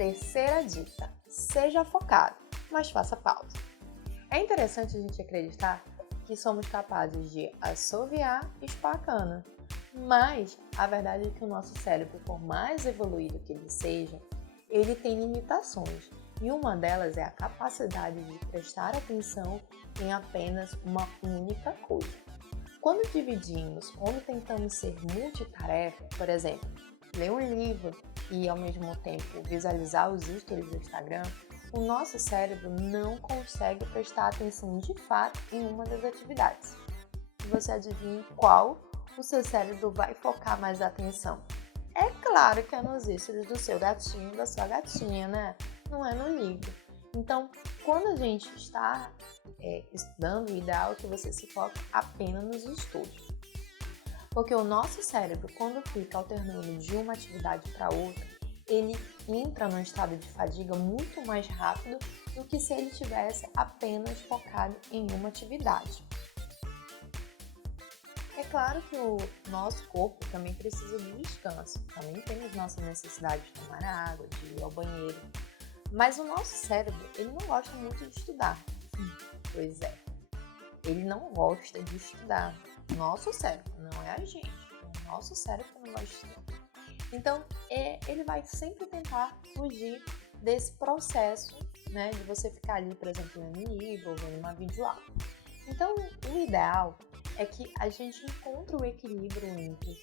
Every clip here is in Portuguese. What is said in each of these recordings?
Terceira dica: seja focado, mas faça pausa. É interessante a gente acreditar que somos capazes de assoviar e chupar a cana, mas a verdade é que o nosso cérebro, por mais evoluído que ele seja, ele tem limitações, e uma delas é a capacidade de prestar atenção em apenas uma única coisa. Quando dividimos, quando tentamos ser multitarefa, por exemplo, ler um livro e ao mesmo tempo visualizar os stories do Instagram, o nosso cérebro não consegue prestar atenção de fato em uma das atividades. E você adivinha qual o seu cérebro vai focar mais atenção? É claro que é nos stories do seu gatinho, da sua gatinha, né? Não é no livro. Então, quando a gente está estudando, o ideal é que você se foque apenas nos estudos. Porque o nosso cérebro, quando fica alternando de uma atividade para outra, ele entra num estado de fadiga muito mais rápido do que se ele tivesse apenas focado em uma atividade. É claro que o nosso corpo também precisa de descanso, também temos nossa necessidade de tomar água, de ir ao banheiro, mas o nosso cérebro, ele não gosta muito de estudar. Pois é, ele não gosta de estudar. Nosso cérebro, não é a gente. O nosso cérebro não gosta de estudar. Então, ele vai sempre tentar fugir desse processo, né, de você ficar ali, por exemplo, lendo um livro ou vendo uma videoaula. Então, o ideal é que a gente encontre o equilíbrio entre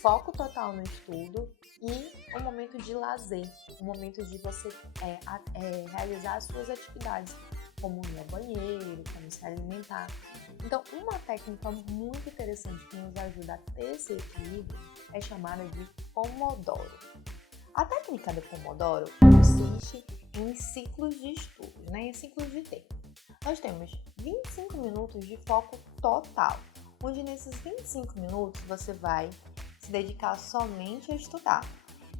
foco total no estudo e um momento de lazer, um momento de você realizar as suas atividades, como ir ao banheiro, como se alimentar. Então, uma técnica muito interessante que nos ajuda a ter esse equilíbrio é chamada de Pomodoro. A técnica do Pomodoro consiste em ciclos de estudos, em ciclos de tempo. Nós temos 25 minutos de foco total, onde nesses 25 minutos você vai se dedicar somente a estudar.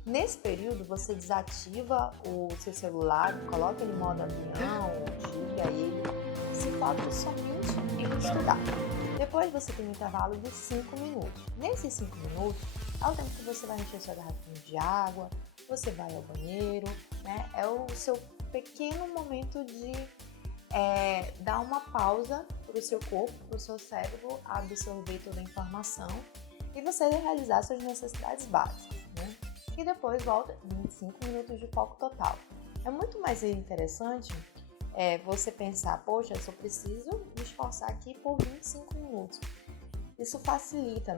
Nesse período, você desativa o seu celular, coloca ele em modo avião, desliga ele, se foca somente em estudar. Depois você tem um intervalo de 5 minutos. Nesses 5 minutos, é o tempo que você vai encher sua garrafinha de água, você vai ao banheiro, É o seu pequeno momento de dar uma pausa para o seu corpo, para o seu cérebro absorver toda a informação e você realizar suas necessidades básicas, E depois volta 25 minutos de foco total. É muito mais interessante você pensar, poxa, eu só preciso me esforçar aqui por 25 minutos. Isso facilita,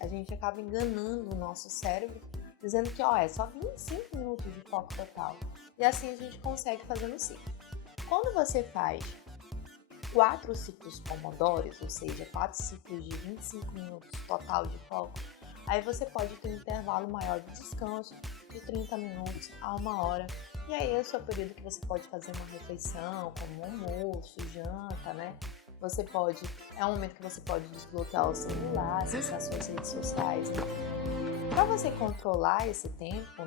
a gente acaba enganando o nosso cérebro, dizendo que é só 25 minutos de foco total. E assim a gente consegue fazer no ciclo. Quando você faz 4 ciclos pomodoros, ou seja, 4 ciclos de 25 minutos total de foco, aí você pode ter um intervalo maior de descanso, de 30 minutos a 1 hora. E aí é o seu período que você pode fazer uma refeição, como almoço, janta, É um momento que você pode desbloquear o celular, acessar suas redes sociais. Para você controlar esse tempo,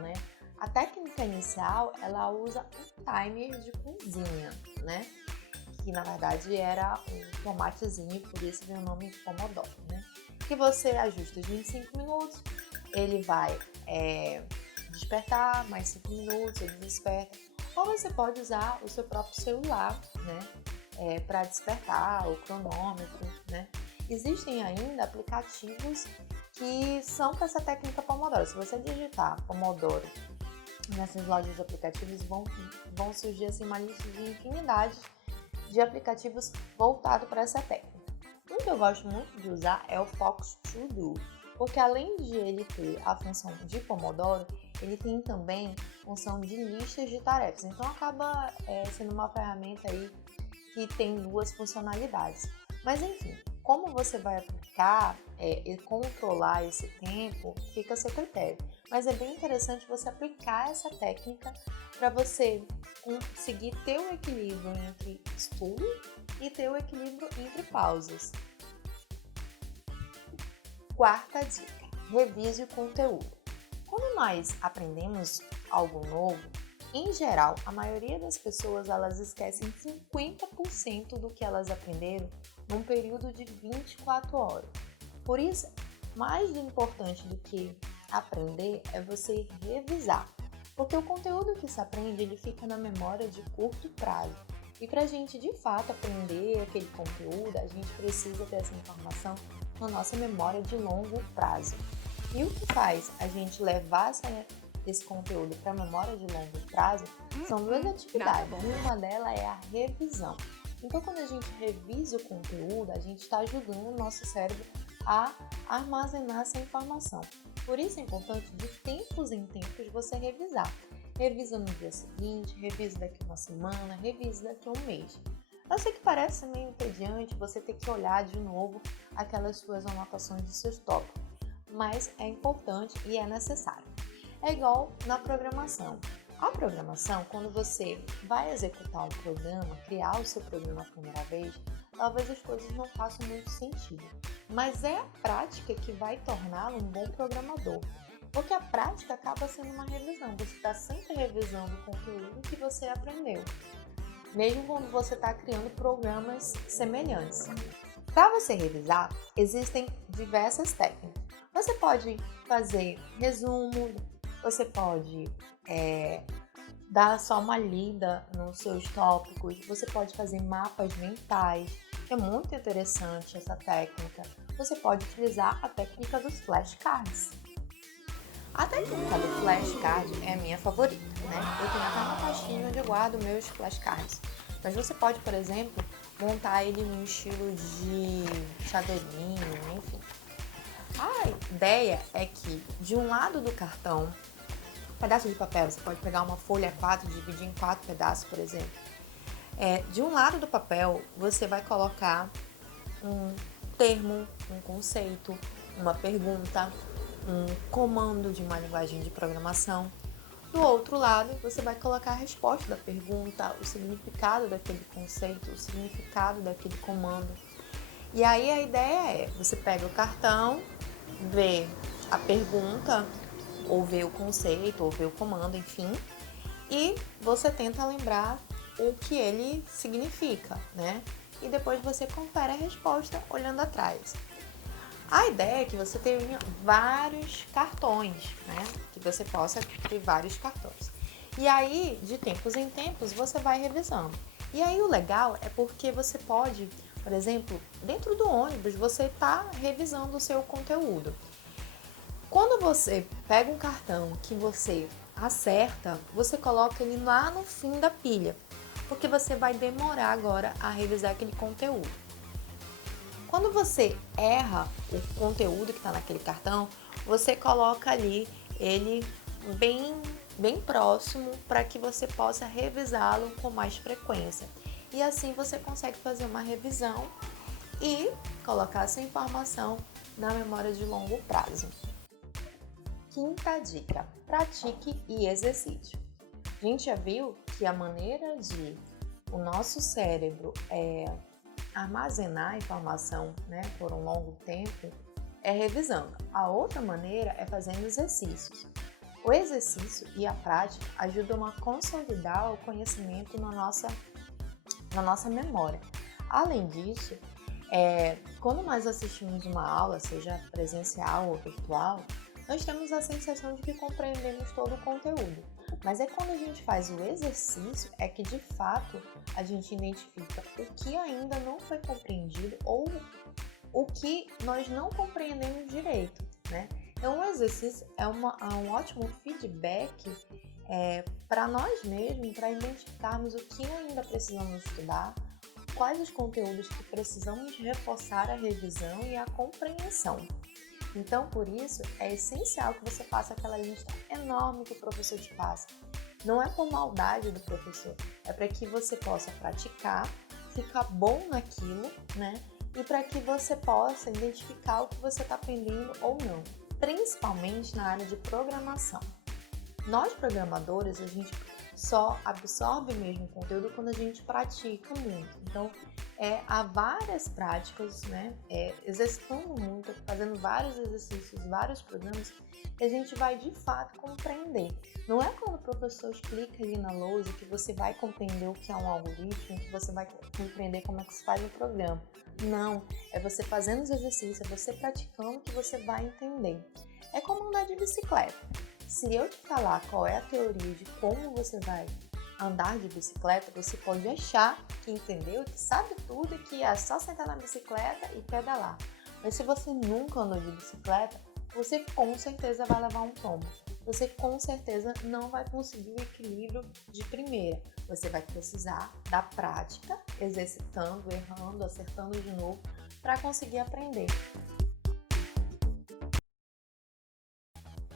a técnica inicial, ela usa um timer de cozinha, Que na verdade era um tomatezinho, por isso vem o nome de Pomodoro, Que você ajusta os 25 minutos, ele vai despertar, mais 5 minutos, ele desperta. Ou você pode usar o seu próprio celular, para despertar, o cronômetro, Existem ainda aplicativos que são para essa técnica Pomodoro. Se você digitar Pomodoro nessas lojas de aplicativos, vão surgir assim, uma lista de infinidade de aplicativos voltados para essa técnica. Um que eu gosto muito de usar é o Focus To Do, porque além de ele ter a função de Pomodoro, ele tem também função de listas de tarefas. Então acaba sendo uma ferramenta aí que tem 2 funcionalidades. Mas enfim, como você vai aplicar e controlar esse tempo, fica a seu critério. Mas é bem interessante você aplicar essa técnica para você conseguir ter o equilíbrio entre estudo e ter o equilíbrio entre pausas. Quarta dica: revise o conteúdo. Quando nós aprendemos algo novo, em geral, a maioria das pessoas elas esquecem 50% do que elas aprenderam num período de 24 horas. Por isso, mais importante do que aprender é você revisar. Porque o conteúdo que se aprende, ele fica na memória de curto prazo. E para a gente, de fato, aprender aquele conteúdo, a gente precisa ter essa informação na nossa memória de longo prazo. E o que faz a gente levar esse conteúdo para a memória de longo prazo são duas atividades. Uma delas é a revisão. Então, quando a gente revisa o conteúdo, a gente está ajudando o nosso cérebro a armazenar essa informação. Por isso é importante, de tempos em tempos, você revisar. Revisa no dia seguinte, revisa daqui uma semana, revisa daqui um mês. Eu sei que parece meio entediante você ter que olhar de novo aquelas suas anotações de seus tópicos, mas é importante e é necessário. É igual na programação. A programação, quando você vai executar um programa, criar o seu programa a primeira vez, talvez as coisas não façam muito sentido. Mas é a prática que vai torná-lo um bom programador. Porque a prática acaba sendo uma revisão. Você está sempre revisando o conteúdo que você aprendeu, mesmo quando você está criando programas semelhantes. Para você revisar, existem diversas técnicas. Você pode fazer resumo, você pode dar só uma lida nos seus tópicos, você pode fazer mapas mentais, que é muito interessante essa técnica. Você pode utilizar a técnica dos flashcards. A técnica do flashcard é a minha favorita, né? Eu tenho até uma pastinha onde eu guardo meus flashcards. Mas você pode, por exemplo, montar ele no estilo de chaveirinho, enfim. A ideia é que de um lado do cartão, um pedaço de papel, você pode pegar uma folha A4 e dividir em 4 pedaços, por exemplo. De um lado do papel, você vai colocar um termo, um conceito, uma pergunta, um comando de uma linguagem de programação. Do outro lado, você vai colocar a resposta da pergunta, o significado daquele conceito, o significado daquele comando. E aí a ideia é, você pega o cartão, vê a pergunta, ou vê o conceito, ou vê o comando, enfim, e você tenta lembrar o que ele significa, né? E depois você confere a resposta olhando atrás. A ideia é que você tenha vários cartões, né? Que você possa ter vários cartões. E aí, de tempos em tempos, você vai revisando. E aí o legal é porque você pode, por exemplo, dentro do ônibus, você está revisando o seu conteúdo. Quando você pega um cartão que você acerta, você coloca ele lá no fim da pilha, porque você vai demorar agora a revisar aquele conteúdo. Quando você erra o conteúdo que está naquele cartão, você coloca ali ele bem próximo para que você possa revisá-lo com mais frequência. E assim você consegue fazer uma revisão e colocar essa informação na memória de longo prazo. Quinta dica: pratique e exercite. A gente já viu que a maneira de o nosso cérebro armazenar a informação, né, por um longo tempo é revisando. A outra maneira é fazendo exercícios. O exercício e a prática ajudam a consolidar o conhecimento na nossa memória. Além disso, quando nós assistimos uma aula, seja presencial ou virtual, nós temos a sensação de que compreendemos todo o conteúdo. Mas é quando a gente faz o exercício é que, de fato, a gente identifica o que ainda não foi compreendido ou o que nós não compreendemos direito, né? Então, o exercício é um ótimo feedback para nós mesmos, para identificarmos o que ainda precisamos estudar, quais os conteúdos que precisamos reforçar a revisão e a compreensão. Então, por isso, é essencial que você faça aquela lista enorme que o professor te passa. Não é por maldade do professor, é para que você possa praticar, ficar bom naquilo, né? E para que você possa identificar o que você está aprendendo ou não, principalmente na área de programação. Nós, programadores, a gente só absorve mesmo o conteúdo quando a gente pratica muito. Então, há várias práticas, né? Exercitando muito, fazendo vários exercícios, vários programas, que a gente vai de fato compreender. Não é quando o professor explica ali na lousa que você vai compreender o que é um algoritmo, que você vai compreender como é que se faz o programa. Não, é você fazendo os exercícios, é você praticando que você vai entender. É como andar de bicicleta. Se eu te falar qual é a teoria de como você vai andar de bicicleta, você pode achar que entendeu, que sabe tudo e que é só sentar na bicicleta e pedalar. Mas se você nunca andou de bicicleta, você com certeza vai levar um tombo. Você com certeza não vai conseguir o equilíbrio de primeira. Você vai precisar da prática, exercitando, errando, acertando de novo, para conseguir aprender.